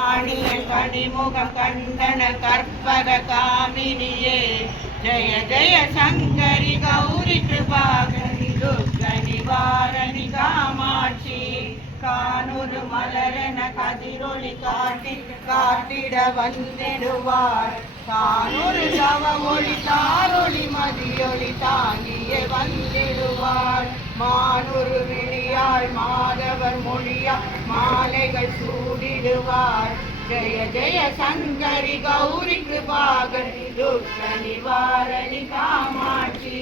ஆணிய கனிமுகம் கண்டன கற்பக காமினியே ஜெய ஜெய சங்கரி கௌரி கிருபாகரி துர்க நிவாரணி காமாட்சி. கானூரு மலரன கதிரொளி காட்டி காட்டிட வந்திடுவார். கானூரு தவ ஒளி தாரொளி மதியொளி தாங்கியே வந்திடுவார். மானூரு விழியாள் மாத மொழியாள் மாலைகள் சூடிடுவார். ஜெய ஜெய சங்கரி கௌரி கிருபாகரி துர்க நிவாரணி காமாட்சி.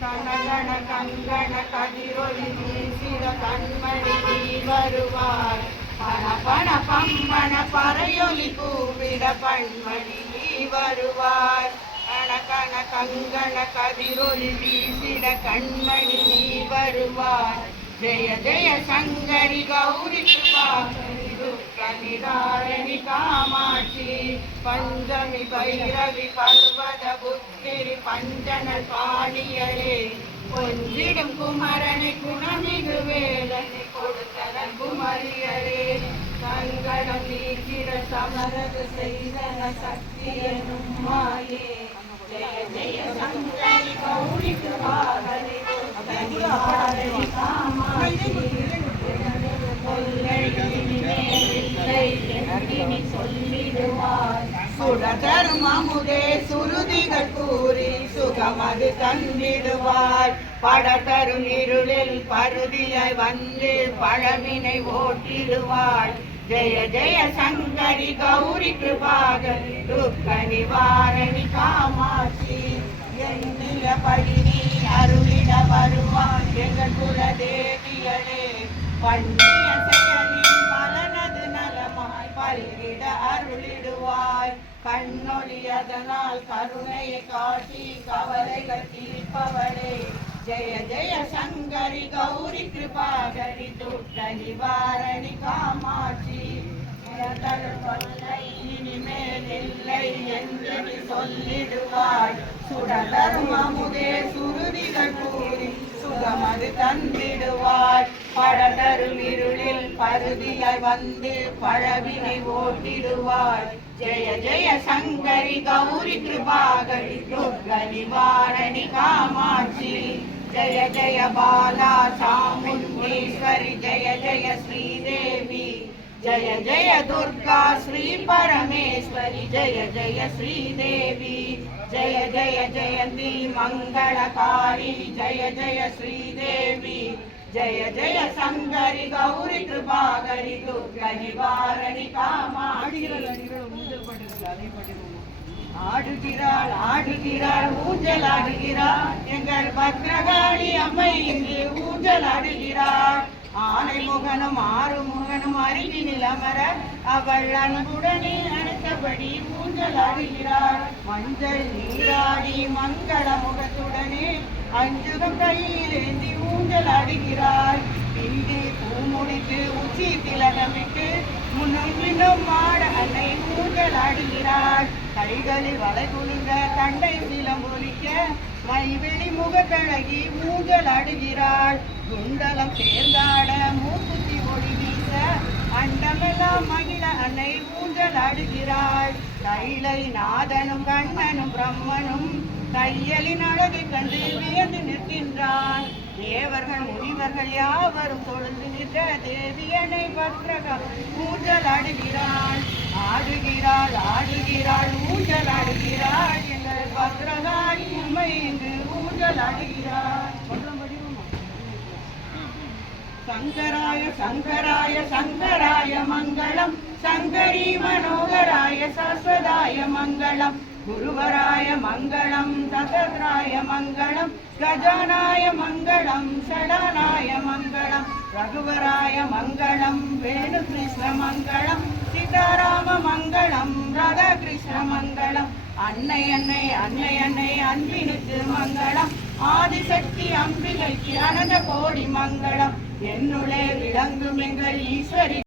கனகன கங்கண கதிரொலி வீசிட கண்மணி நீ வருவார். பண பண பம்மண பறையொலி கூவிட பண்மணி நீ வருவார். கணக்கன கங்கண கதிரொலி வீசிட கண்மணி நீ வருவார். ஜெய ஜெய சங்கரி கௌரி கிருபாகரி துர்க நிதாரணி காமாட்சி பஞ்சமி பைரவி பர்வத புத்திரி பஞ்சனல் பாணியரே கொஞ்சிடும் குமரனை குணமிகு வேலனை கொடுத்தனன் குமரியரே சங்கடம் நீக்கிற சமரது செய்தன சக்தியனும் மாயே ஜெய ஜெய சங்கரி கௌரி கிருபாகரி துர்க நிதாரணி காமாட்சி சுடதர்மமுதே சுருதிகள் கூறி சுகமது தந்திடுவாய் படதரும் இருளில் பருதியாய் வந்து பழவினை ஓட்டிடுவாள் ஜெய ஜெய சங்கரி கௌரி கிருபாகரி துக்க நிவாரணி காமாட்சி. எண்ணில படினி அருளிட வருவான் எங்கள் குல தேவியலே பண்ணிய கண்ணொளி அதனால் கருணையை காட்டி கவலைகள் தீர்ப்பவளே ஜெய ஜெய சங்கரி கௌரி கிருபாகரி துட்ட நிவாரணி காமாட்சி. உனதருள் என்று சொல்லிடுவாய். சுடதர்மமுதே சுருதிகள் கூறி சுகமது தந்திடுவாய். படதரும் இருளில் பருதியாய் வந்து பழவினை ஓட்டிடுவாய் ஜெய ஜெய சங்கரி கௌரி கிருபாகரி துர்க நிவாரணி காமாட்சி ஜெய ஜெய பாலா சாமுண்டீஸ்வரி ஜெய ஜெய ஸ்ரீதேவி ஜய ஜய துர்கா ஸ்ரீ பரமேஸ்வரி ஜய ஜய ஸ்ரீதேவி ஜய ஜய ஜயந்தி மங்களகாரி ஜய ஜய ஸ்ரீதேவி ஜய ஜய சங்கரி கௌரி கிருபாகரி துர்க நிவாரணி காமாட்சி ஆடுகிறாள் ஆடுகிறாள் ஊஞ்சல் ஆடுகிறாள் எங்கள் பத்ரகாளி அம்மை இங்கே ஊஞ்சல் ஆடுகிறாள் ஆனை முகனும் ஆறு முகனும் அருகி நிலமர அவள் அன்புடனே அழைத்தபடி ஊஞ்சல் ஆடுகிறாள் மஞ்சள் நீராடி மங்கள முகத்துடனே அஞ்சுகம் கையில் ஏந்தி ஊஞ்சல் ஆடுகிறாள் பூமுடித்து உச்சி திலகமிட்டு முன்னும் மாட அன்னை ஊர்கள் ஆடுகிறாள். கைகளில் வளை குலுங்க தண்டை சிலம்பொலிக்க மைவெளி முகத்தழகி ஊஞ்சல் ஆடுகிறாள். குண்டலம் சேர்ந்தாட மூக்குத்தி ஒளி வீச அண்டமெல்லாம் மகிழ அன்னை ஊஞ்சல் ஆடுகிறாள். கைலை நாதனும் கண்ணனும் பிரம்மனும் தையலின் அழகை கண்டு வியந்து நிற்கின்றான். தேவர்கள் முனிவர்கள் யாவரும் தொழுந்து நின்ற தேவியனை பத்ரகம் ஊஞ்சல் ஆடுகிறாள் ஆடுகிறாள் ஆடுகிறாள் ஊஞ்சல் ஆடுகிறாள். எங்கள் பத்ரகாளி உண்மை என்று ஊஞ்சல் ஆடுகிறாள் சங்கராய சங்கராய சங்கராய மங்களம். சங்கரி மனோகராய சஸ்வதாய மங்களம். குருவராய மங்களம் தசராய மங்களம் கஜானாய மங்களம் சடனாய மங்களம் ரகுவராய மங்களம் வேணு கிருஷ்ண மங்களம் சீதாராம மங்களம் ராதா கிருஷ்ண மங்களம் அன்னை அன்னை அன்னை அன்னை அன்பினுக்கு மங்களம் ஆதிசக்தி அம்பிகைக்கு அனந்த கோடி மங்களம். என்னுளே விளங்கும் எங்கள் ஈஸ்வரி